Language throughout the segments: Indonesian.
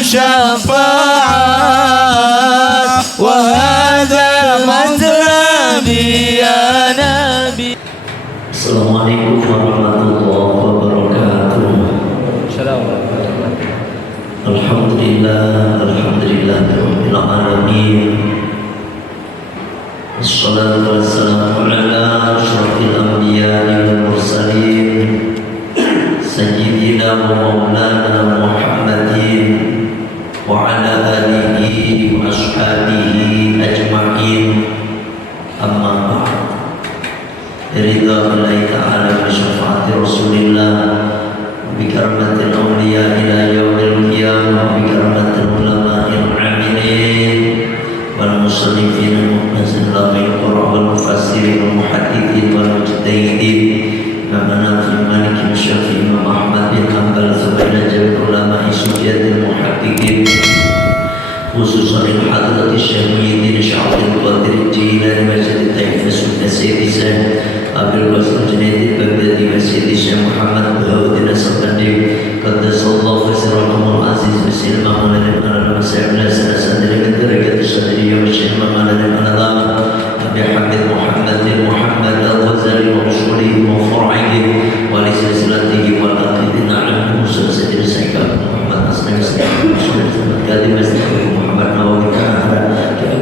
شفاعات وهذا مطلبي يا نبي. Assalamualaikum warahmatullahi wabarakatuh. Alhamdulillah rabbil alamin. Wassalatu wassalamu ala asyrafil anbiya'i wal mursalin sayyidina wa maulana Muhammadin wa ala alihi wa ashabihi ajma'in. Amma ba'd. Ridha billahi ta'ala wa syafaati Rasulillah bi karamatil awliya ila yaumil qiyamah bi karamatil ulama'il 'amilin wal musannifin al-muhtasin bil qur'an wal mufassirin wal muhaddithin wal mujtahidin Imam Malik bin Syafi'i Imam Ahmad bin Hanbal sebagai jami'ul ulama sufiyatil muhaqqiqin khususan al-hadrat Syekh Muhyiddin Syekh Qadir Jilani Masjid Taifus Sayyidi Syekh Abdul Qasim Junaidi Baghdadi Masjid Syekh Muhammad Bahauddin As-Sabandi qaddasallahu sirrahul aziz bismillah wa ala masyayikh sadri min darajat sadriyah wa syekh Muhammad al-Azam Abi Hamid Muhammad bin Muhammad al-Ghazali wa usulihi wa furu'ihi wa li silsilatihi wa aqidina anhu sajid Syekh Muhammad Aslam Qadi Masjid Muhammad Nawawi Ta'ala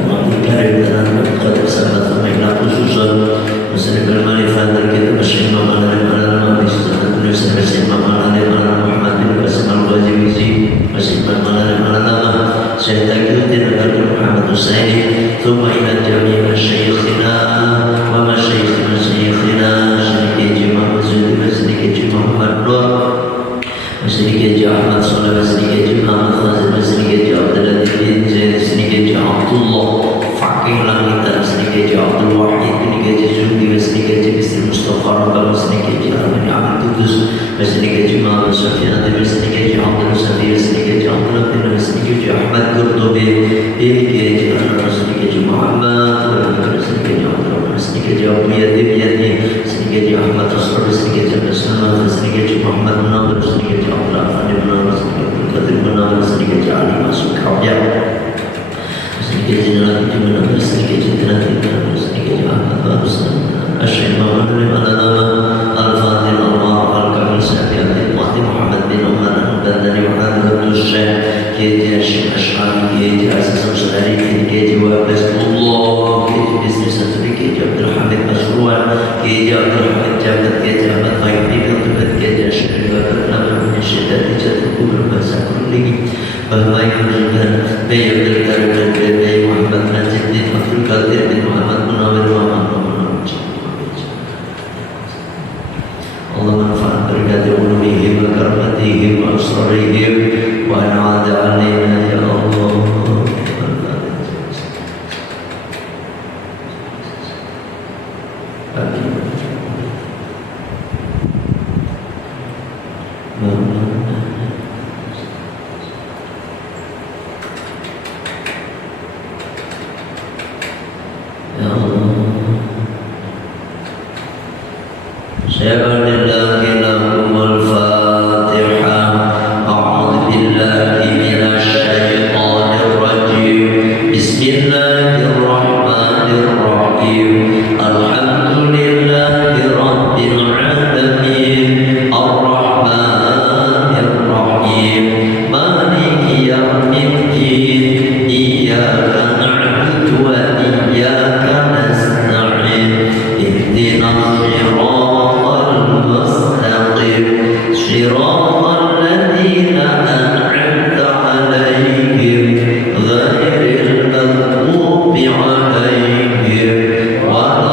Muhammad Karim dan qad sabat ila khususan Muslim al-Malifah kitab Syekh Muhammad al-Alama di sunnah tulisan Syekh Muhammad Muhammad bin Qasim al-Ghaziwi Syekh Muhammad al-Alama Syekh Taqiyuddin Muhammad Husaini thumma ila jami' masyayikhina wa masyayikh masyayikhina Syekh Muhammad Zuhri Syekh Muhammad Nur Syekh Ahmad Saleh Syekh Muhammad Fazil Syekh Abdul Latif bin Zaid Syekh Abdullah Fakih Langitan Syekh Abdul Wahid Syekh Bisri Mustafa Rabbal Syekh Al-Bani Abdul Qudus Syekh Muhammad Syafi'i Syekh Abdul Safir Syekh Abdul bin Syekh Ahmad Qurtubi Syekh Muhammad Syekh Abdul Syekh Abdul Yadim Syekh Ahmad Tasawwur Syekh Abdul Syekh Muhammad Nawawi Syekh Abdul Afan bin Nawawi Syekh Qadir bin Nawawi Syekh Ali Masuk Khabya Syekh Jalal bin Nawawi Syekh Jalal bin Nawawi Syekh Ahmad Bagus Syekh Muhammad bin Al-Alama Al-Fadhil Allah Al-Kamil Syekh Muhammad bin Umar Al-Badani wa Abdul Syekh Syekh Ash'ari Syekh Asasam Sadari Syekh Wabas Allah Syekh Bisri Satri Syekh Abdul Hamid Masruan Syekh Abdul Hamid Jabat Syekh Ahmad Qayyim Syekh Syekh Abdul Hamid Syekh Syekh Kubur Bahasa Kulli Bahwa yang berjalan Bayi Abdul Karim dan Bayi Muhammad Najib bin Abdul Qadir bin Muhammad Munawir Muhammad Allah manfaat berkati ulumihim wa karmatihim wa asrarihim wa an'ada alaina ya Allah. Ya Allah. Saya berdoa lahumul Fatihah. A'udzu billahi minasy syaithanir rajim. Bismillahirrahmanirrahim. Alhamdulillahi rabbil alamin. Ar-Rahmanir Rahim. Maliki yaumiddin. Iyyaka na'budu wa iyyaka nasta'in. Ihdinas صراط الذين أنعمت عليهم غير المغضوب عليهم ولا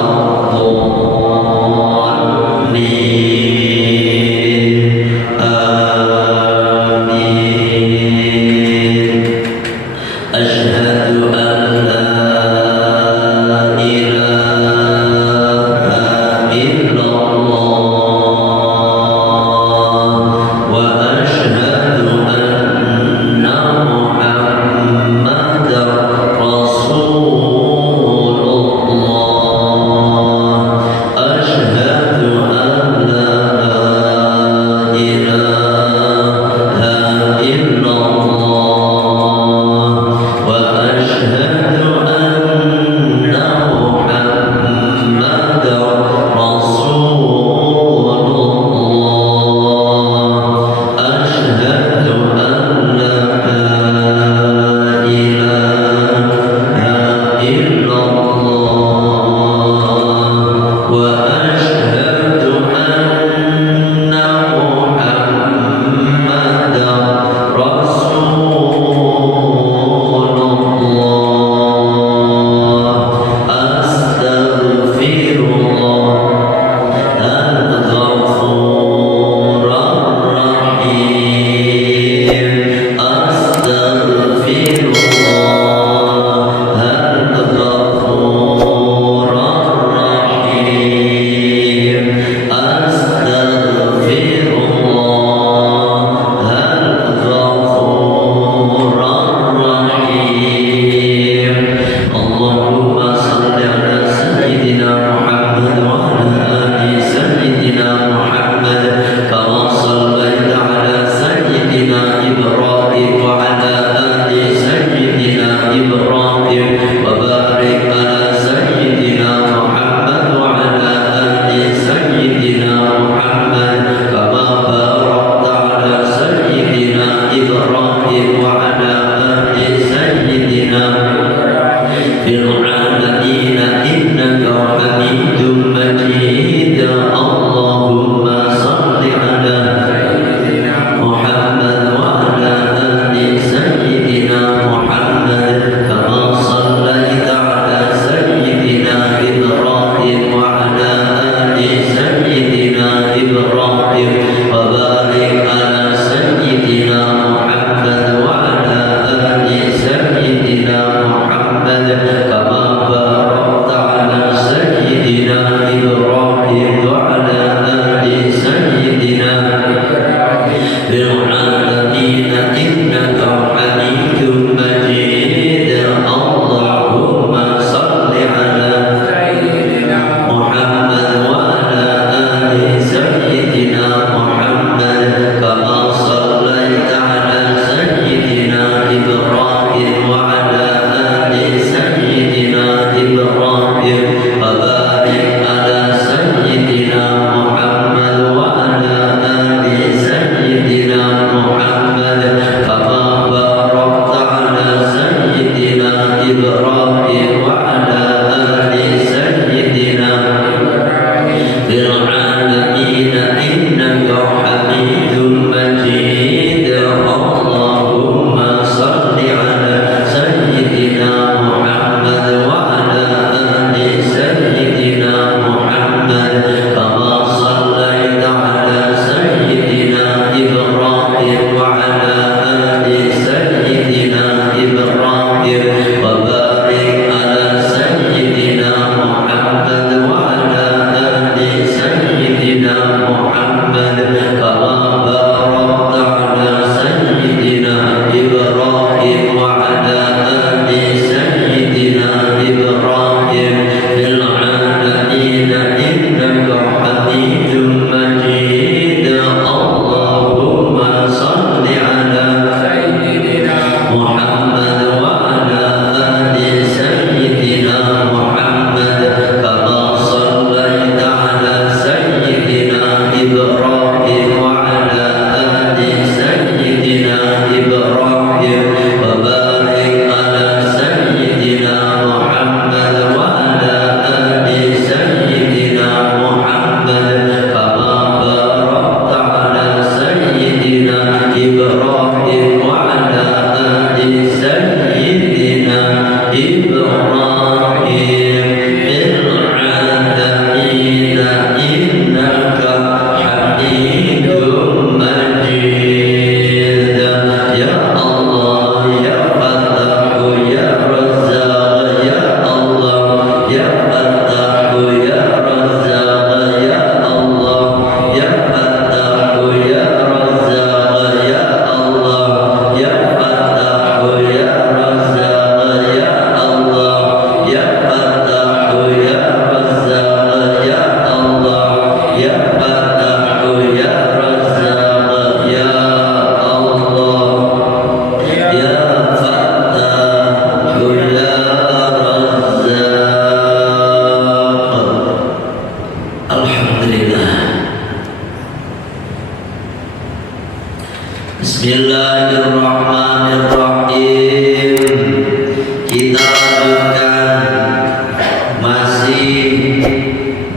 masih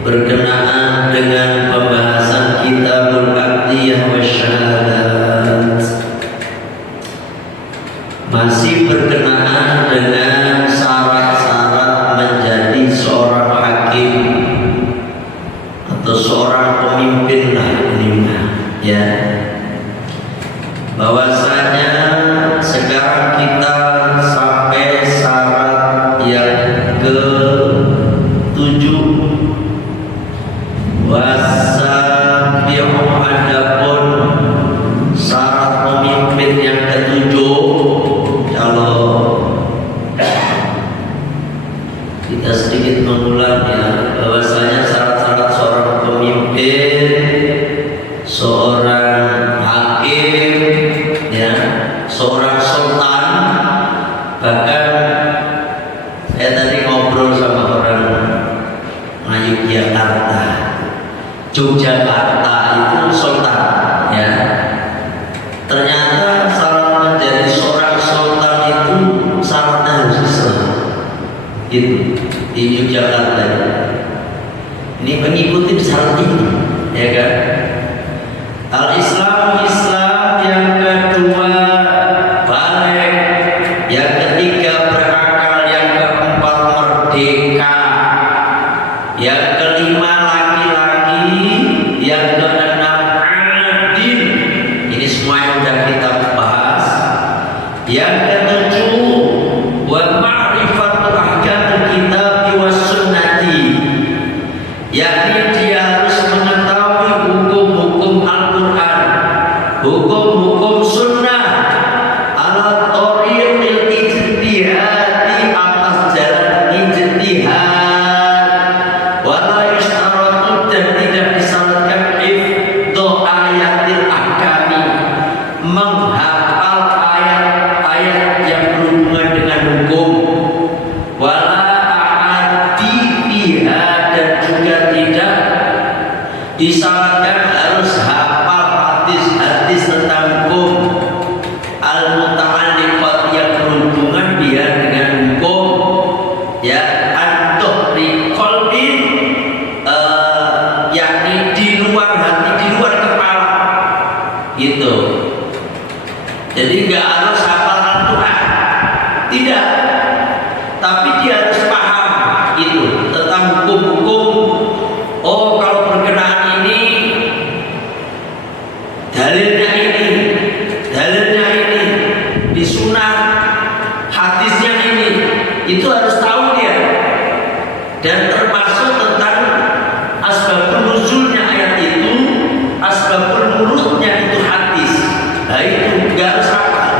berkenaan dengan pembahasan Kitabul Aqdiyah wa Syahadat, masih berkenaan dengan syarat-syarat menjadi seorang hakim atau seorang pemimpin lah ini, ya. Bahwasanya sekarang kita sampai syarat yang ke-7. Wasabi'u, adapun syarat pemimpin yang ke-7. Kalau kita sedikit mengulang, ya, bahwasanya syarat-syarat seorang pemimpin, seorang hakim, ya, seorang sultan. Bahkan saya tadi ngobrol sama orang Yogyakarta itu sultan, ya. Ternyata syarat menjadi seorang sultan itu syaratnya harus Islam. Itu di Yogyakarta. Ini mengikuti syarat ini, ya kan? Al-Islam, Islam. Yang kedua balik, yang ketiga berakal, yang keempat merdeka, yang kelima laki-laki, yang keenam adil. Ini semua yang sudah kita bahas. Yang ketujuh wa ma'rifatul ahkamil kitab wa sunnati, yakni dia harus mengetahui hukum-hukum Al-Quran, hukum-hukum sunnah, ala thoriqil ijtihadi, atas jalan ijtihad, wala yustaratu, dan tidak disyaratkan hifdzu ayatil ahkami, menghafal ayat-ayat yang berhubungan dengan hukum, wala a'adifiha, dan juga tidak disyaratkan harus hafal hadis-hadis tentang hukum, al-muta'alliqat, yang berhubungan dia dengan hukum, ya, antuh di qalbi, yakni di luar hati, di luar kepala, gitu. Jadi nggak harus hafal Al-Quran, tidak, tapi dia harus paham gitu tentang hukum-hukum. Oh, kalau berkenaan ini dalilnya ini, dalilnya ini, di sunnah hadisnya ini, itu harus tahu dia. Dan termasuk tentang asbabun nuzulnya ayat itu, asbabun nurutnya itu hadis. Nah, itu nggak harus hafal.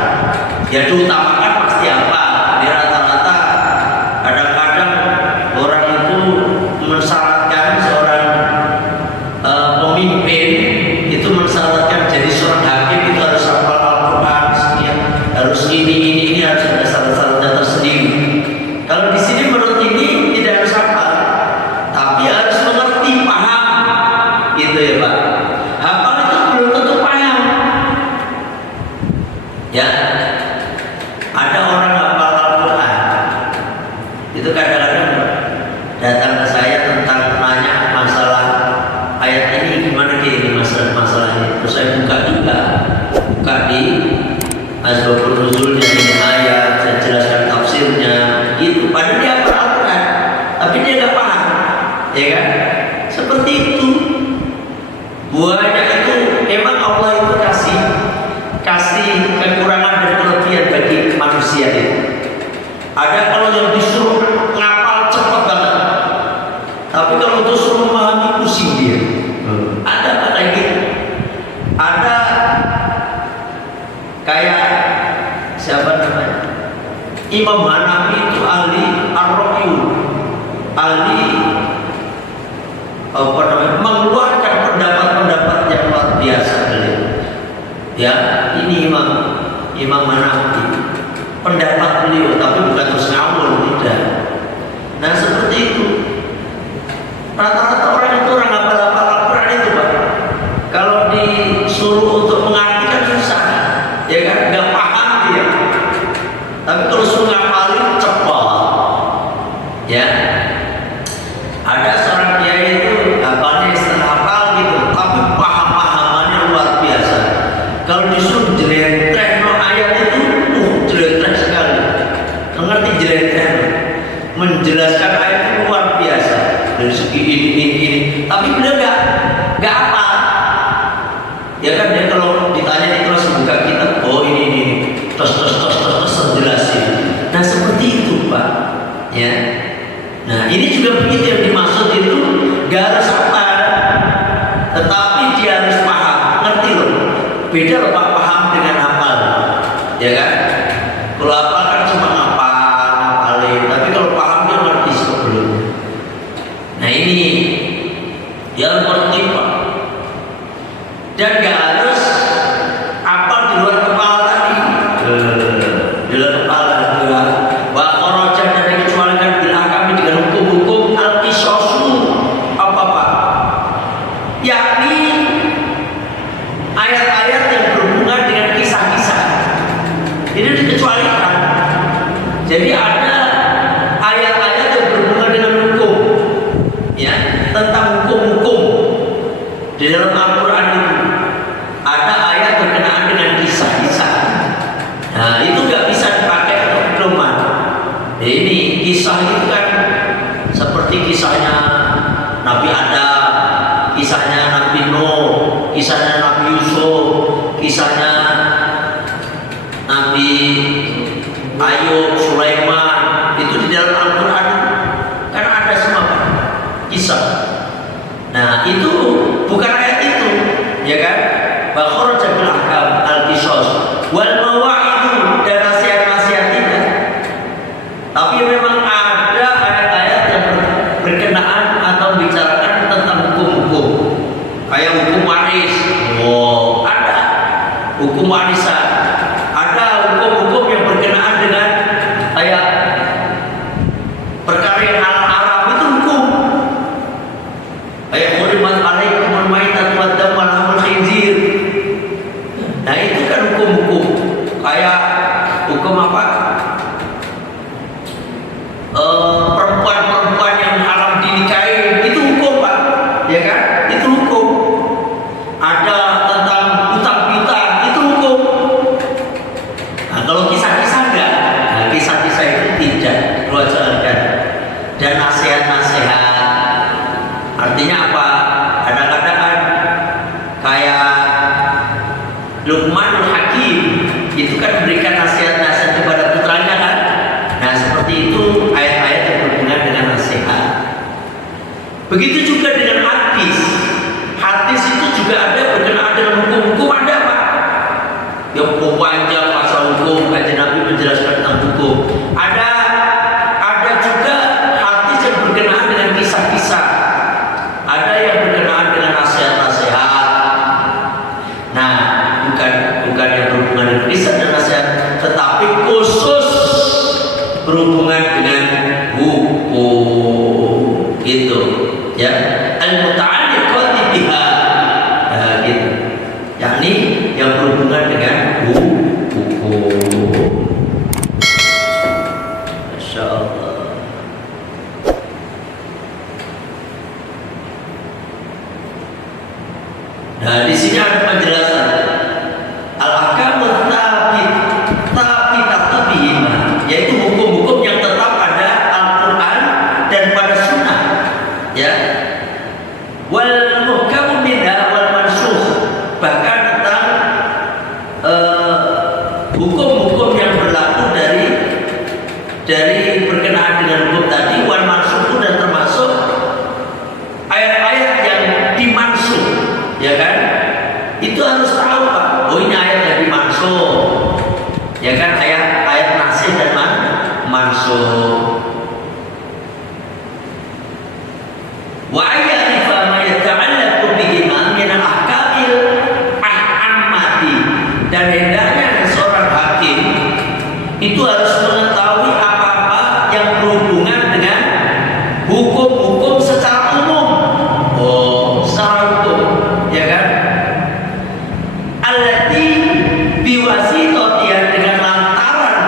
Ya diutamakan pasti apa. Di rata-rata kadang-kadang orang itu mensyaratkan seorang pemimpin itu mensyaratkan jadi seorang hakim itu harus hafal Al-Quran, harus ini harus ada syarat-syaratnya tersendiri. Kalau di sini menurut ini tidak harus hafal, tapi harus mengerti, paham, gitu ya Pak. Hafal itu belum tentu paham, ya. Ada orang hafal Al-Quran itu kadang-kadang datang ke saya tentang nanya masalah ayat ini gimana ini masalahnya. Terus saya buka di asbabun nuzulnya ini ayat, saya jelaskan tafsirnya, gitu. Padahal dia hafal Al-Quran, tapi dia nggak paham, ya kan? Seperti itu. Buahnya itu memang Allah itu kasih kekurangan dan kelebihan bagi manusia itu. Ada kalau yang disuruh ngapal cepat banget, tapi kalau disuruh memahami pusing dia. Ada kayak gitu. Ada kayak siapa namanya? Imam Hanafi itu ahli ar-ra'yu, ahli apa namanya? Mengeluarkan pendapat-pendapat yang luar biasa beliau. Ya, ini Imam Hanafi. Pendapat beliau, tapi bukan terus ngawur, tidak. Nah, seperti itu. Rata-rata orang itu orang hafal Al-Quran itu, Pak. Kalau disuruh untuk mengartikan susah, ya kan? Nggak paham dia. Tapi kalau suruh ngapalin cepat, ya. dari segi ini. Tapi beliau nggak apa. Ya kan dia kalau ditanya itu langsung buka kitab, oh ini, terus jelasin. Nah seperti itu Pak, ya. Nah ini juga begitu yang dimaksud itu nggak harus hafal, tetapi dia harus paham, ngerti loh. Beda loh Pak paham dengan hafal, ya kan? Kalau hafal kan cuma ngapalin, tapi kalau paham dia ngerti sebelumnya. Nah ini yang ngerti Pak. Dan gak harus apa di luar kepala tadi, di luar kepala juga. Bahwa roja dan dikecualikan bila kami dengan hukum-hukum al-qisasu apa Pak? Yakni ayat-ayat yang berhubungan dengan kisah-kisah. Ini dikecualikan. Jadi ada ayat-ayat yang berhubungan dengan hukum, ya, tentang hukum-hukum di dalam Al-Quran itu. Ada ayat berkenaan dengan kisah-kisah. Nah itu nggak bisa dipakai untuk pedoman. Nah, ini kisah itu kan seperti kisahnya Nabi Adam, kisahnya Nabi Nuh, kisahnya Nabi Yusuf, kisahnya Nabi Ayub, Sulaiman. Itu di dalam Al-Quran kan ada semua kisah. Nah itu bukan ayat itu, ya kan? Bakharaja bil ahkam al-qisas wal mawaidu dan nasihat-nasihat tidak. Tapi memang ada ayat-ayat yang berkenaan atau bicarakan tentang hukum-hukum. Kayak hukum waris. Oh, ada hukum warisan. Ada hukum-hukum yang berkenaan dengan kayak perkara yang haram itu hukum. Kayak hurimat alaikumul maitat wad dam wal lahmul khinzir. Nah itu kan hukum-hukum. Kayak hukum apa? Perempuan-perempuan yang haram dinikahi itu hukum Pak, ya kan? Itu hukum. Ada tentang utang piutang itu hukum. Nah kalau kisah-kisah enggak, nah kisah-kisah itu tidak diwajarkan. Dan nasihat-nasihat, artinya apa? Kadang-kadang kan kayak Luqmanul Hakim itu kan memberikan nasihat-nasihat kepada putranya kan. Nah seperti itu ayat-ayat yang berhubungan dengan nasihat. Begitu juga dengan hadis. Hadis itu juga ada berkenaan dengan hukum-hukum, ada Pak. Yang panjang pasal hukum, kajian Nabi menjelaskan tentang hukum. Ada juga hadis yang berkenaan dengan kisah-kisah. Ada yang berkenaan dengan nasihat-nasihat. Nah, bukan yang berhubungan dengan kisah dan nasihat, tetapi khusus berhubungan dengan hukum, gitu, ya. Al-muta'alliqati biha, gitu. Yakni yang berhubungan dengan hukum. Masya Allah. Nah, di sini ada penjelasan al-ahkamut thabitatu bihima, yaitu hukum-hukum yang tetap pada Al-Quran dan pada Sunnah, ya. Wal muhkamu minha wal mansukh, bahkan tentang hukum-hukum yang berlaku dari berkenaan dengan hukum tadi, wal mansukh, dan termasuk ayat-ayat yang dimansukh, ya kan? Itu harus tahu Pak. Oh ini ayat yang dimansukh, ya kan? Ayat nasikh dan mansukh. Wa ya'rifa ma yata'allaqu bihima min al-ahkamil ammati, dan hendaknya seorang hakim itu harus mengetahui apa-apa yang berhubungan dengan hukum-hukum secara umum. Oh, secara hukum, ya kan? Allati biwasitatiha, dengan lantaran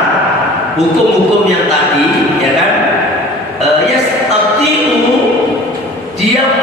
hukum-hukum yang tadi, ya kan? Yastati'u, dia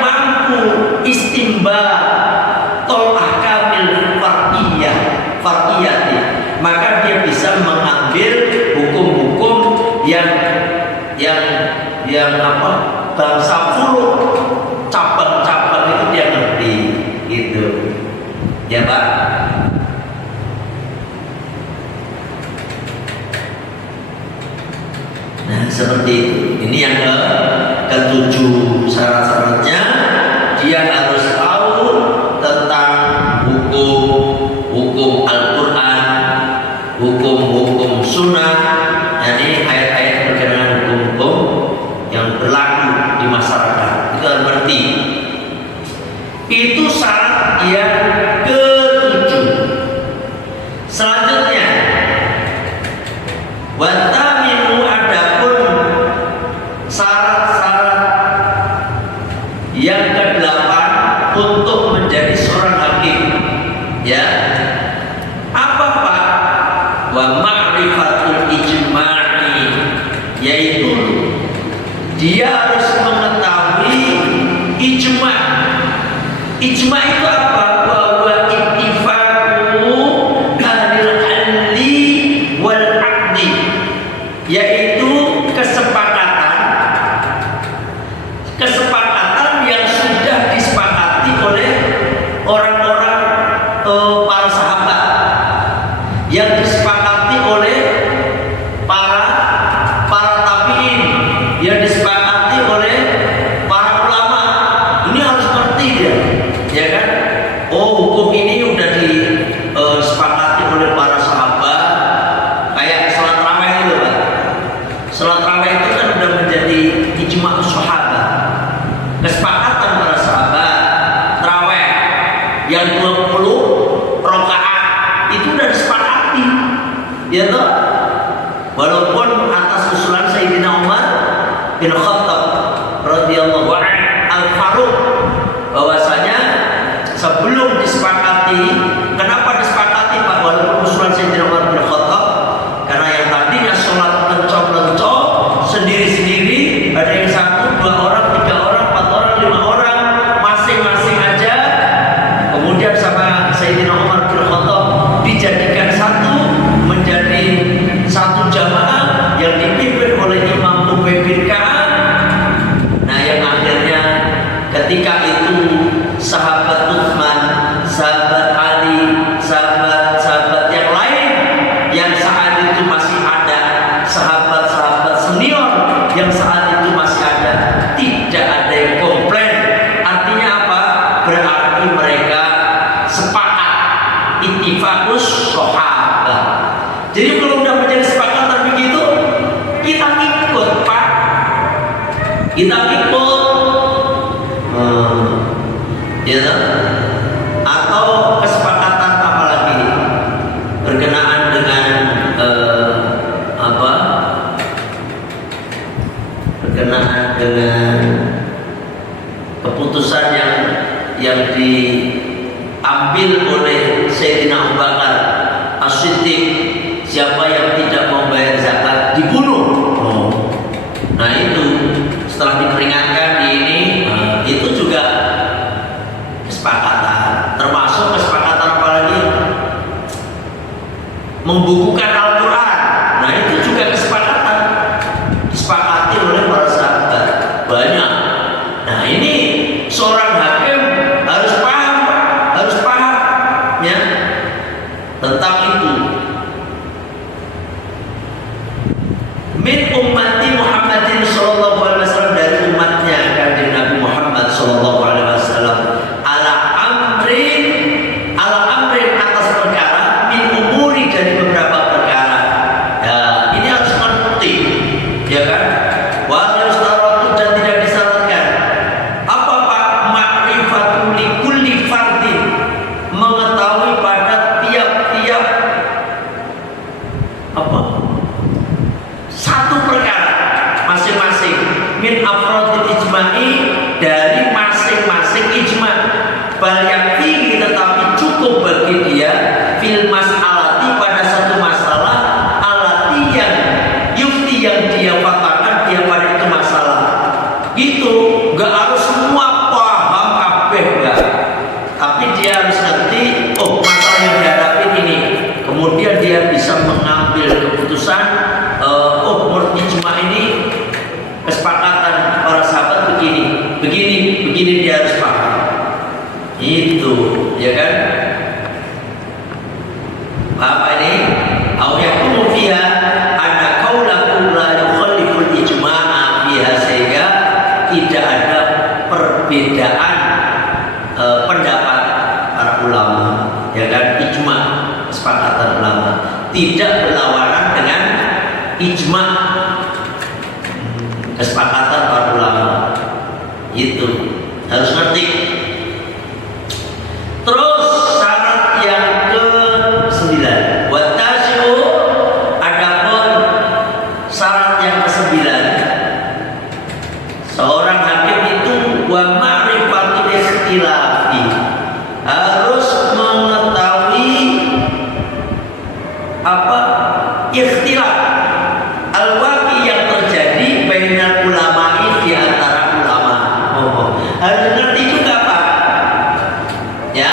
seperti itu. Ini yang ketujuh syarat-syaratnya, dia harus tahu tentang hukum Al-Quran, hukum sunnah, yakni ayat-ayat berkenaan hukum-hukum yang berlaku di masyarakat. Itu harus berarti. Itu syarat yang ketujuh. Selanjutnya, wataminu, adapun syarat-syarat yang kedelapan untuk menjadi seorang hakim, ya. Apa Pak? Wa ma'rifatul ijma'i, yaitu dia harus mengetahui ijma'. Ijma' itu apa? Bahwa ittifaqu ahlil halli wal aqdi, yaitu kesepakatan yang sudah disepakati oleh orang-orang para sahabat, yang disepakati oleh para tabi'in, yang disepakati oleh para ulama. Ini harus ngerti dia, ya kan? Oh, hukum ini udah disepakati oleh para sahabat. Kayak salat tarawih itu, Pak. Salat tarawih itu kan udah menjadi ijma' sahabat, kesepakatan para sahabat. Tarawih yang 20 rakaat itu udah disepakati, ya toh? Walaupun atas usulan Sayyidina Umar bin Khattab radhiyallahu anhu Al-Faruq, bahwasanya sebelum disepakati, kenapa disepakati Pak? Walaupun usulan Sayyidina Umar bin Khattab, karena yang tadinya sholat lencong-lencong sendiri-sendiri, ada yang 1, 2 orang, 3 orang, 4 orang, 5 orang, masing-masing aja. Kemudian sama Sayyidina Umar bin Khattab dijadikan satu, menjadi satu jamaah yang dipimpin oleh Imam Ubay bin Ka'ab. Nah, yang akhirnya ketika itu sahabat Utsman, sahabat Ali, sahabat yang lain yang saat itu masih ada, sahabat-sahabat senior yang saat itu masih ada, tidak ada yang komplain. Artinya apa? Berarti mereka sepakat, ittifaqus sahabat. Jadi kalau udah menjadi sepakatan begitu, kita ikut Pak, kita ikut, ya kan? Atau kesepakatan apa lagi berkenaan dengan berkenaan dengan keputusan yang diambil oleh Sayyidina Abu Bakar As-Siddiq, siapa yang tidak membayar zakat dibunuh. Nah, itu setelah diperingatkan di ini, itu juga kesepakatan. Termasuk kesepakatan apa lagi? Membukukan Al-Quran. Nah, itu juga kesepakatan, disepakati oleh para sahabat. Banyak. Nah, ini seorang hakim harus paham ya tentang itu. Min ummati Muhammadin sallallahu alaihi wasallam, dari umatnya kanjeng Nabi Muhammad sallallahu alaihi wasallam, ala amrin atas perkara, min umuri, dari beberapa perkara. Ya, ini harus ngerti, ya kan? Wa yustaratu, dan tidak disyaratkan. Apa Pak? Ma'rifatul likulli fardin, mengetahui pada tiap-tiap apa? Satu perkara masing-masing, min afrodil ijma'i, dari masing-masing ijma', bal yakfi, tetapi cukup bagi dia, fil mas'alati, pada satu masalah, alati yang yufti, yang dia fatwakan dia pada itu masalah. Itu gak harus semua paham kabeh, enggak, tapi dia harus ngerti, oh masalah yang dihadapi ini, kemudian dia bisa mengambil keputusan. Oh, menurut ijma ini kesepakatan para sahabat begini dia harus paham. Itu, ya kan? Apa ini? Au yaqumu fiha anna qawlahu la yukhalliful ijma'. perbedaan pendapat para ulama, ya kan, ijma, kesepakatan ulama tidak berlawanan dengan ijma, kesepakatan para ulama. Itu harus ngerti. Terus syarat yang ke-9, watasiu, adapun syarat yang ke-9, seorang hakim itu wa ma'rifatul ikhtilafi, harus mengetahui apa ikhtilaf al-waqi yang terjadi bainal ulama'i, di antara ulama. Harus ngerti juga Pak, ya,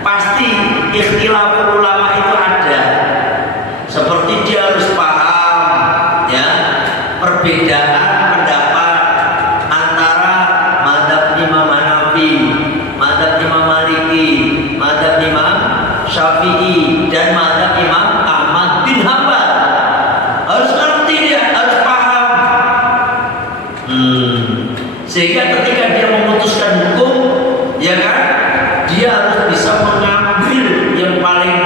pasti ikhtilaf ulama itu ada. Seperti dia harus paham, ya, perbedaan pendapat antara mazhab Imam Hanafi, mazhab Imam Maliki, mazhab Imam Syafi'i, dan mazhab Imam Ahmad bin Hanbal. Harus ngerti dia, harus paham. Sehingga ketika dia memutuskan hukum, ya kan, dia harus bisa mengambil yang paling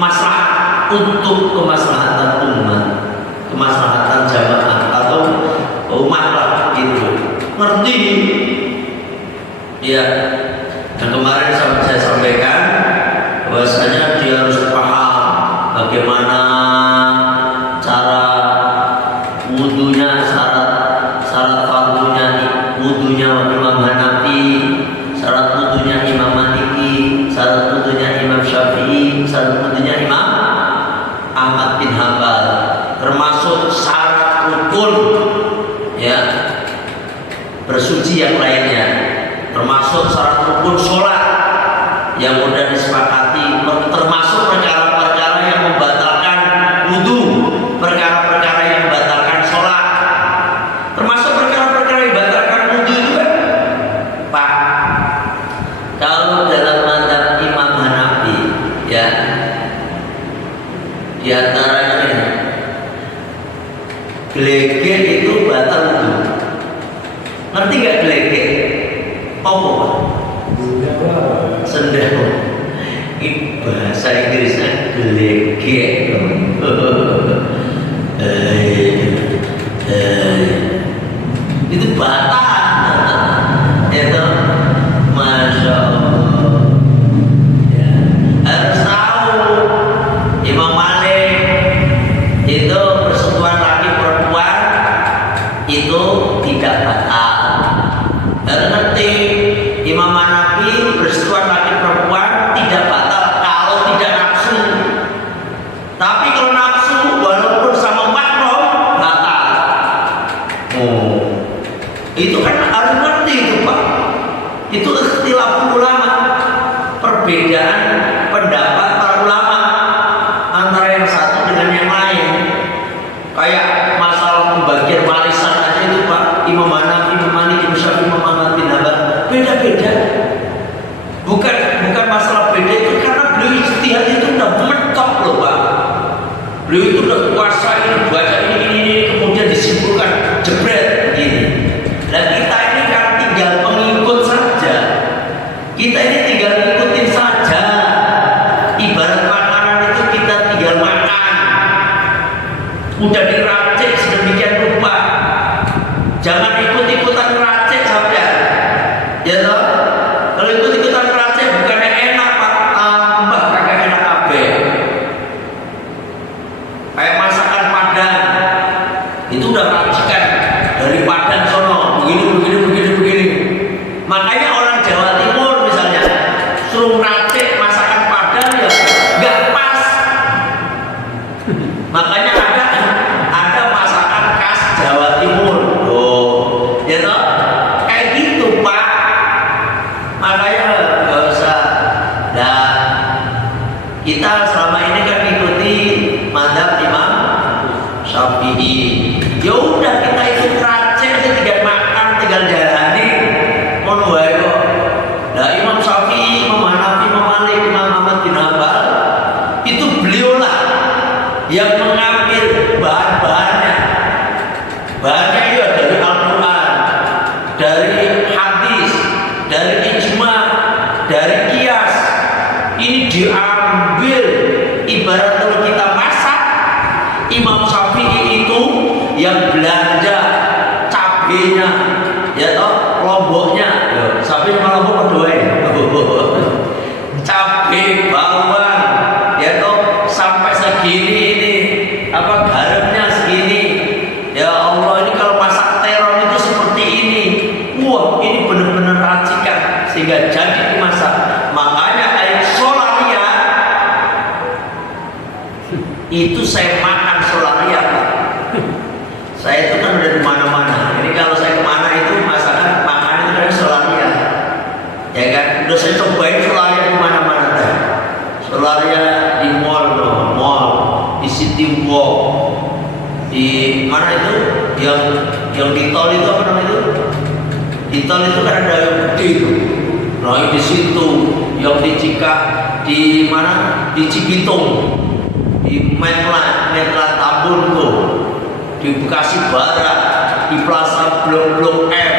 maslahat untuk kemaslahatan umat, kemaslahatan jamaah atau umat lah gitu. Ngerti? Ya. Dan kemarin saya sampaikan bahwasanya dia harus paham bagaimana cara wudunya, syarat fardunya wudunya Imam Hanafi, syarat wudunya Imam Maliki, syarat wudunya Imam Syafi'i, syarat wudunya Imam Ahmad bin Hanbal, termasuk syarat rukun, ya, bersuci yang lainnya, termasuk syarat rukun sholat yang mudah disepakati, termasuk perkara-perkara yang membatalkan wudu, perkara-perkara yang membatalkan sholat, termasuk perkara-perkara yang membatalkan wudu itu kan, Pak. Kalau dalam mazhab Imam Hanafi, ya, di antaranya ini, gelegek itu batal wudu. Ngerti gak gelegek? Apa Pak? Sendal. Ini bahasa Inggrisnya gelegek. Itu batal. Itu Masya Allah, ya. Harus tahu Imam Malik itu persetubuhan laki perempuan itu tidak batal. Harus ngerti Imam Hanafi persetubuhan laki perempuan tidak batal kalau tidak nafsu. Tapi kalau nafsu walaupun sama mahram batal. Itu kan harus ngerti itu Pak. Itu ikhtilaf ulama, perbedaan pendapat para ulama antara yang satu dengan yang lain. Kayak masalah pembagian warisan aja itu Pak, Imam Hanafi, Imam Maliki, Imam Syafi'i, Imam Ahmad bin Hanbal beda-beda. Bukan masalah beda itu karena beliau ijtihad itu udah mentok loh Pak. Beliau itu udah kuasa ini, baca ini, kemudian disimpulkan jebret gini. Dan kita ini kan tinggal mengikut saja. Kita ini tinggal ngikutin saja. Ibarat makanan itu kita tinggal makan. Udah diracik sedemikian rupa. Jangan ikut-ikutan ngeracik sampean. Ya toh? Kalau ikut-ikutan ngeracik bukannya enak Pak, tambah kagak enak kabeh. Kayak masakan Padang. lomboknya, sapi sama lombok berduain. Cabai, bawang, ya toh sampai segini ini apa garamnya segini. Ya Allah, ini kalau masak terong itu seperti ini. Wah, ini benar-benar racikan sehingga jadi dimasak. Makanya air solaria itu saya makan solaria, Pak. Saya itu kan udah di mana-mana. Ini kalau saya kemana itu masakan makan itu dari solaria, ya kan? Udah saya cobain solaria di mana-mana dah. Solaria di mall, di City Walk, di mana itu? Yang di tol itu apa namanya itu? Di tol itu kan ada yang gede itu. Nah di situ, yang di di mana? Di Cibitung, di Metla Tambun tuh, di Bekasi Barat, di Plaza Blok M.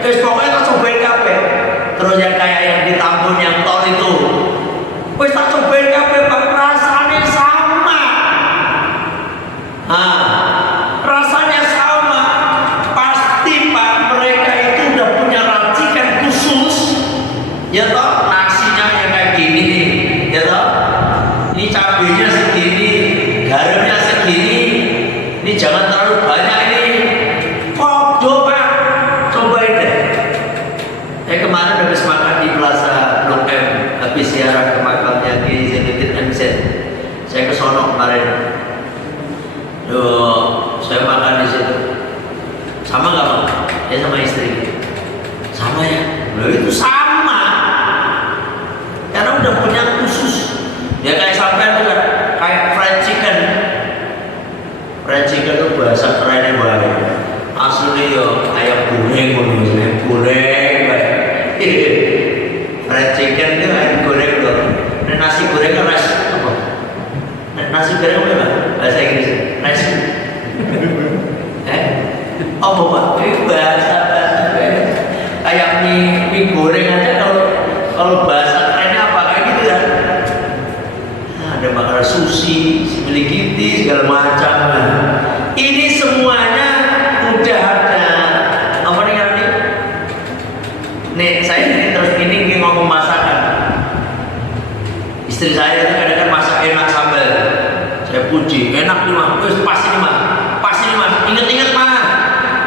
Pokoknya tak cobain kabeh. Terus yang kayak yang di Tambun yang tol itu, wes tak cobain kabeh, Pak. Rasanya sama. Rasanya sama. Pasti Pak, mereka itu udah punya racikan khusus. Ya toh, nasinya yang kayak gini nih, ya toh. Ini cabenya segini, garamnya segini. Ini jangan terlalu banyak ini. Podo Pak, cobain deh. Kemarin habis makan di Plaza Blok M, habis ziarah ke makamnya Kiai Zainuddin MZ. Saya ke sono kemarin. Saya makan di situ. Sama nggak Pak? Ya sama istri. Sama ya? Loh itu sama. Karena udah punya khusus. Ya kayak sampai itu kan, kayak fried chicken. Fried chicken itu bahasa kerennya banget. Aslinya ya ayam goreng, ayam goreng banget. Fried chicken itu ayam goreng loh. Dan nasi goreng kan rice apa? Nasi goreng apa Pak? Bahasa Inggris. Rice. Apa Pak? Ini bahasa kayak mie goreng aja kalau bahasa kerennya apa kayak gitu ya. Ada makanan sushi, sebeligiti segala macam. Ini semuanya udah ada. Apa nih kan nih? Nih saya terus ini ngomong masakan. Istri saya itu kadang-kadang masak enak sambal. Saya puji, enak nih Mas. Pas ini Mas. Pas ini Mas. Ingat-ingat Mas.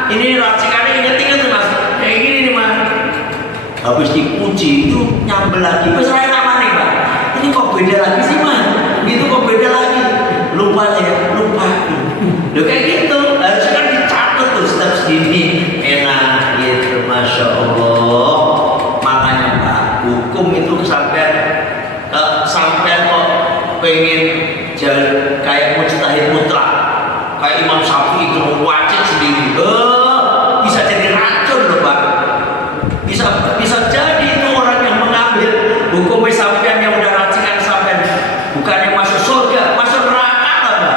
Ini racikannya ingat-ingat tuh Mas. Kayak gini nih Mas. Habis dipuji itu nyambel lagi. Mas saya enak nih Pak. Ini kok beda lagi sih Mas? Itu kok beda lagi. Lupa ya, lupa. Loh kayak gitu. Harusnya kan dicatat tuh step segini. Enak gitu, Masya Allah. Makanya Pak, hukum itu sampai kok pengen jalan kayak mujtahid mutlak, kayak Imam Syafi'i itu wajib sendiri. Bisa jadi racun loh Pak. Bisa jadi itu orang yang mengambil hukum sampean yang udah racikan sampean, bukannya masuk surga, masuk neraka lah Pak.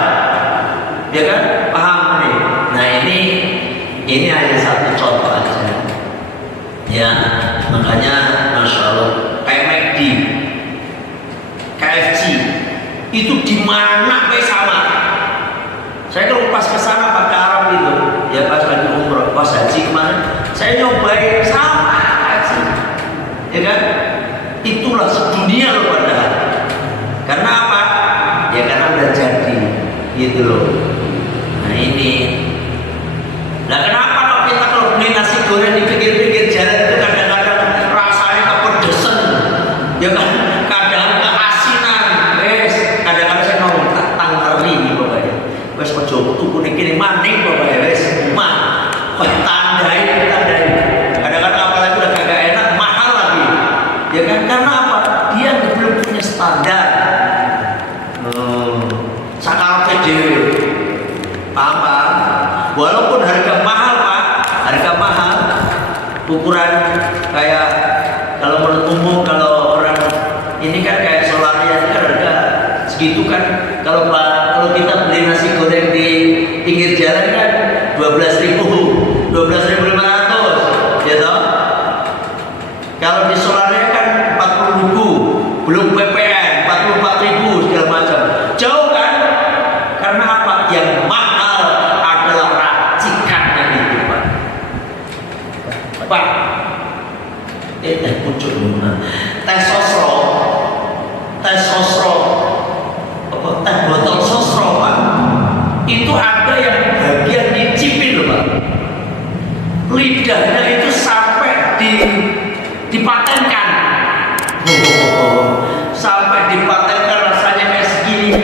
Ya kan? Paham nih? Nah ini hanya satu contoh aja. Ya, makanya Masya Allah kayak McD, KFC itu di mana sama. Saya kalau pas kesana pakai Arab itu, ya pas lagi umroh, pas haji kemarin, saya nyobain sama KFC, ya kan? Itulah sedunia loh padahal. Karena apa? Ya karena udah jadi, gitu loh. Nah ini. Nah kenapa kalau kita beli nasi goreng di pinggir-pinggir jalan itu kadang-kadang rasanya kepedesan, ya kan? Kadang keasinan, kadang-kadang saya ngomong tak tangeri pokoknya. Wes ojo tuku niki maning pokoknya wes. Tandai. Kadang-kadang apalagi udah kagak enak, mahal lagi. Ya kan? Karena apa? Dia belum punya standar. Sakarape dhewe. Paham? Walaupun harga mahal Pak, harga mahal, ukuran kayak kalau menurut umum kalau orang ini kan kayak solaria itu kan harga segitu kan. Kalau kita beli nasi goreng di pinggir jalan kan 12.500, ya toh. Kalau di solaria kan 40.000, belum PPN 44.000 segala macam. Jauh kan? Karena apa? Yang mahal adalah racikannya itu Pak. Pak. Teh pucuk mana? Teh sosro. Teh sosro. Apa teh botol sosro, Pak? Itu ada yang bagian dicipin loh, Pak. Lidahnya itu sampai dipatenkan. Sampai dipatenkan rasanya kayak segini.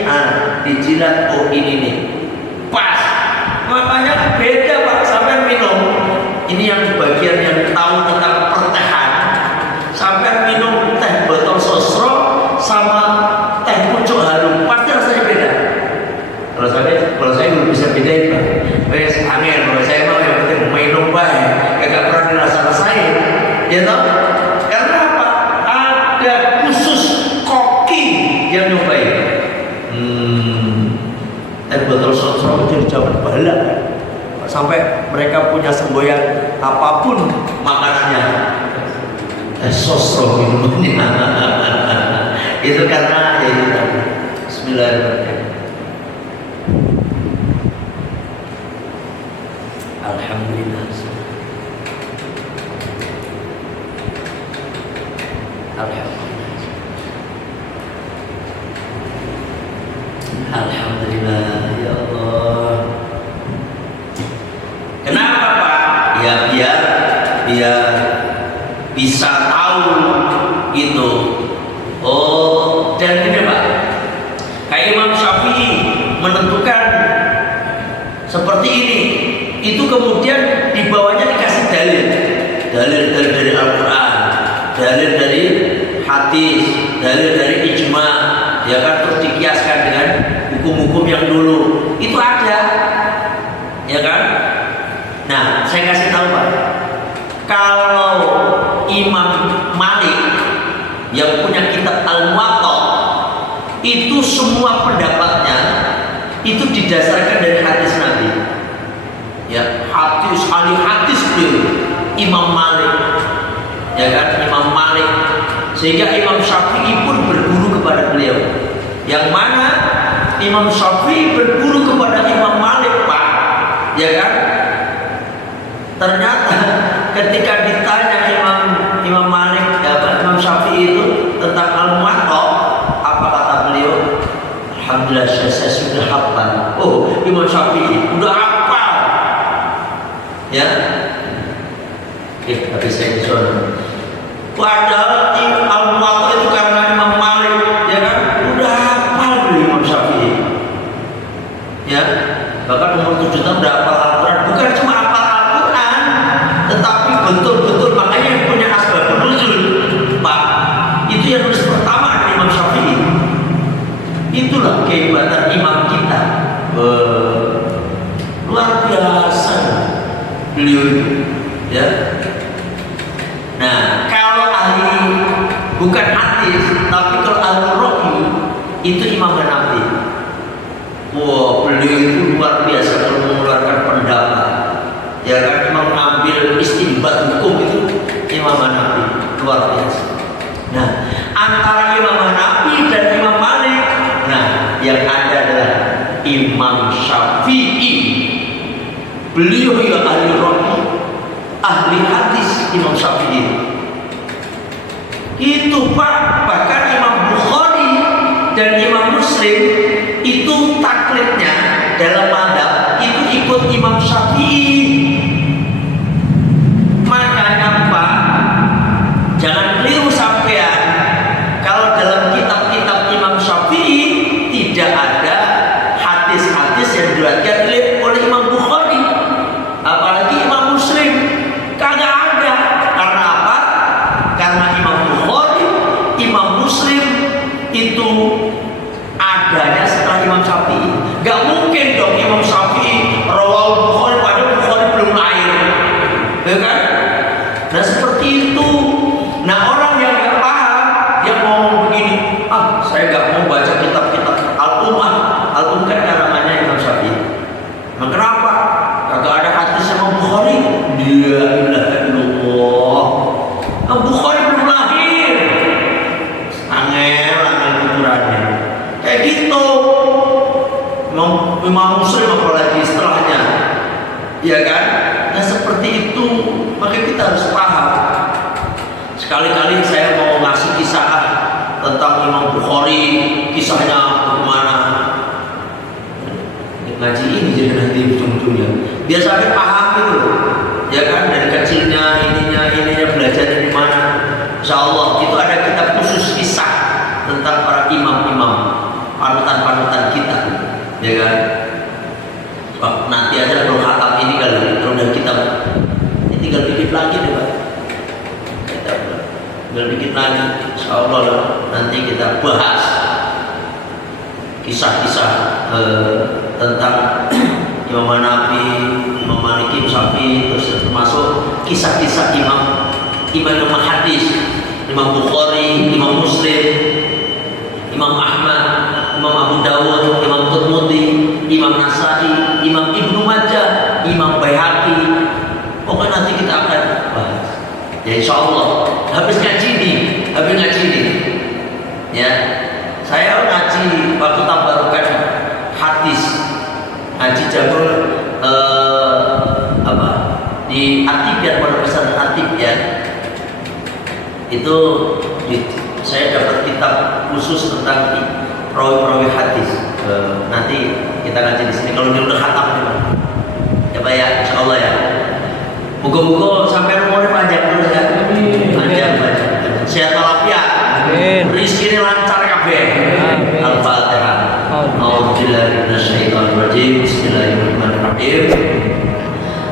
Dijilat, oh ini nih pas. Makanya beda, Pak. Sampai minum ini yang bagian yang tahu tentang pertehan, sampai minum teh botol sosro sama teh pucuk harum, pasti rasanya beda. Kalau saya belum bisa bedain, Pak. Wes angin, kalau saya mau yang penting minum baik, kagak pernah dirasa-rasain, ya toh? Karena apa? Ada khusus koki yang nyobain. Teh botol sosro itu zaman bala, kan? Sampai mereka punya semboyan apapun makanannya, sosro minumannya. Itu karena ya itu tadi. Bismillahirrahmanirrahim. Alhamdulillah. Alhamdulillah. Alhamdulillah ya Allah. Kenapa, Pak? Ya biar bisa tahu gitu. Oh, dan gini, Pak. Kayak Imam Syafi'i menentukan seperti ini. Itu kemudian di bawahnya dikasih dalil dari Al-Quran, dalil dari hadis, dalil dari ijma, ya kan, terus dikiaskan dengan hukum-hukum yang dulu itu ada, ya kan. Nah, saya kasih tahu, Pak, kalau Imam Malik yang punya kitab Al-Muwatta itu semua pendapatnya itu didasarkan dari hadis Nabi. Ya, ahli hadis beliau Imam Malik, ya kan, Imam Malik, sehingga Imam Syafi'i pun berguru kepada beliau. Yang mana Imam Syafi'i berguru kepada Imam Malik, Pak, ya kan. Ternyata ketika ditanya Imam Malik, ya, Imam Syafi'i itu tentang Al-Muwatta, apa kata beliau? Alhamdulillah, saya sudah hafal. Oh, Imam Syafi'i udah hafal. Ya, habis saya disuruh. Padahal Al-Muwatta itu karena Imam Malik, ya kan, udah hafal beliau Imam Syafi'i. Ya, bahkan umur 7 tahun udah hafal Al-Quran. Bukan cuma hafal Al-Quran, tetapi betul-betul, makanya yang punya asbabun nuzul, Pak, itu yang nulis pertama adalah Imam Syafi'i. Itulah kehebatan imam kita. Luar biasa beliau itu, ya. Nah, kalau ahli bukan hadis, tapi kalau ahli rohi itu Imam Hanafi. Wah, beliau itu luar biasa kalau mengeluarkan pendapat, ya kan, mengambil istinbat hukum itu Imam Hanafi, luar biasa. Nah, antara Imam Hanafi dan Imam Malik, nah, yang ada adalah Imam Syafi'i. Beliau ya ahli rohi, ahli hadis Imam Syafi'i. Itu, Pak, bahkan Imam Bukhari dan Imam Muslim itu taklidnya dalam madhab itu ikut Imam Syafi'i. Makanya, Pak, jangan keliru sampean kalau dalam kitab-kitab Imam Syafi'i tidak ada hadis-hadis yang diriwayatkan oleh Imam Bukhari, apalagi Imam Muslim, kagak ada. Karena apa? Karena Imam Bukhari, Imam Muslim itu adanya setelah Imam Syafi'i. Gak mungkin dong Imam Syafi'i rawal Bukhari padahal Bukhari belum lahir, ya kan? Nah, seperti itu. Nah, orang yang gak paham, dia ngomong begini, saya gak mau baca kitab-kitab Al-Ummah. Al-Ummah kan karangannya Imam Syafi'i. Nah, kenapa? Kagak ada hadis sama Bukhari. Dia ilaha illallah. Bukhari belum lahir. Angel kuburannya. Kayak gitu. Imam Muslim apalagi setelahnya, ya kan? Nah, seperti itu. Maka kita harus paham. Sekali-kali saya mau ngasih kisah tentang Imam Bukhari, kisahnya bagaimana. Ngaji ini jadi nanti ujung-ujungnya. Biar sampai paham itu, ya kan, dari kecilnya ininya belajar dari mana. Insya Allah itu ada kitab khusus kisah tentang para imam-imam, panutan-panutan kita, ya kan. Nanti aja kalau khatam ini kali, kalau dari kitab ini tinggal dikit lagi deh Pak. Tinggal dikit lagi, insya Allah nanti kita bahas kisah-kisah tentang Imam Hanafi, Imam Maliki, Syafi'i, terus termasuk kisah-kisah imam hadis, Imam Bukhari, Imam Muslim, Imam Ahmad, Imam Abu Dawud, Imam Tirmidzi, Imam Nasai, Imam Ibnu Majah, Imam Baihaqi. Pokoknya nanti kita akan bahas. Ya insya Allah habis ngaji nih. Ya, saya ngaji waktu tabarukan hadis, ngaji jabul di Atibiyat, pada pesan Atib ya. Itu saya dapat kitab khusus tentang perawi hadis. Nanti kita ngaji di sini kalau dia udah khatam nih Pak. Ya Pak ya, insya Allah ya. Moga-moga sampai umurnya panjang terus ya. Panjang. Sehat walafiat. Rizkinya lancar kabeh. Al-Fatihah. A'udzubillahi minasyaitonir rajim. Bismillahirrahmanirrahim.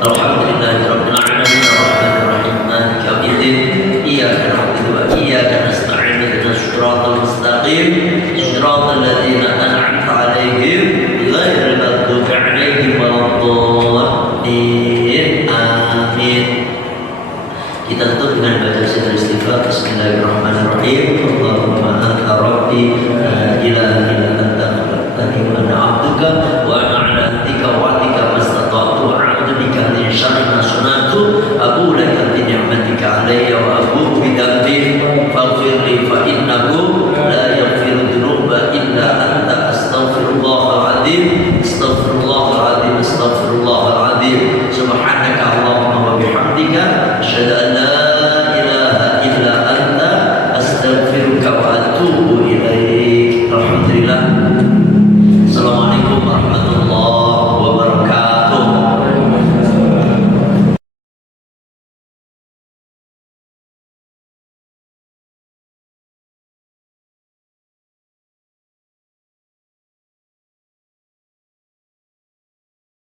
Alhamdulillahirabbil alamin arrahmanir rahim maliki yaumiddin. Iyyaka na'budu wa iyyaka nasta'in ihdinas siratal mustaqim. Siratal ladzina an'amta 'alaihim ghairil maghdubi 'alaihim waladdallin. Amin. Kita tutup dengan baca sirri istighfar. Bismillahirrahmanirrahim. Allahumma anta rabbi la ilaha illa anta khalaqtani wa ana 'abduka wa ana 'ala ahdika wa wa'dika mastata'tu wa a'udzu bika min syarri ma sana'tu. Abu laka bi ni'matika 'alayya wa abu bi dhanbi faghfir li fa innahu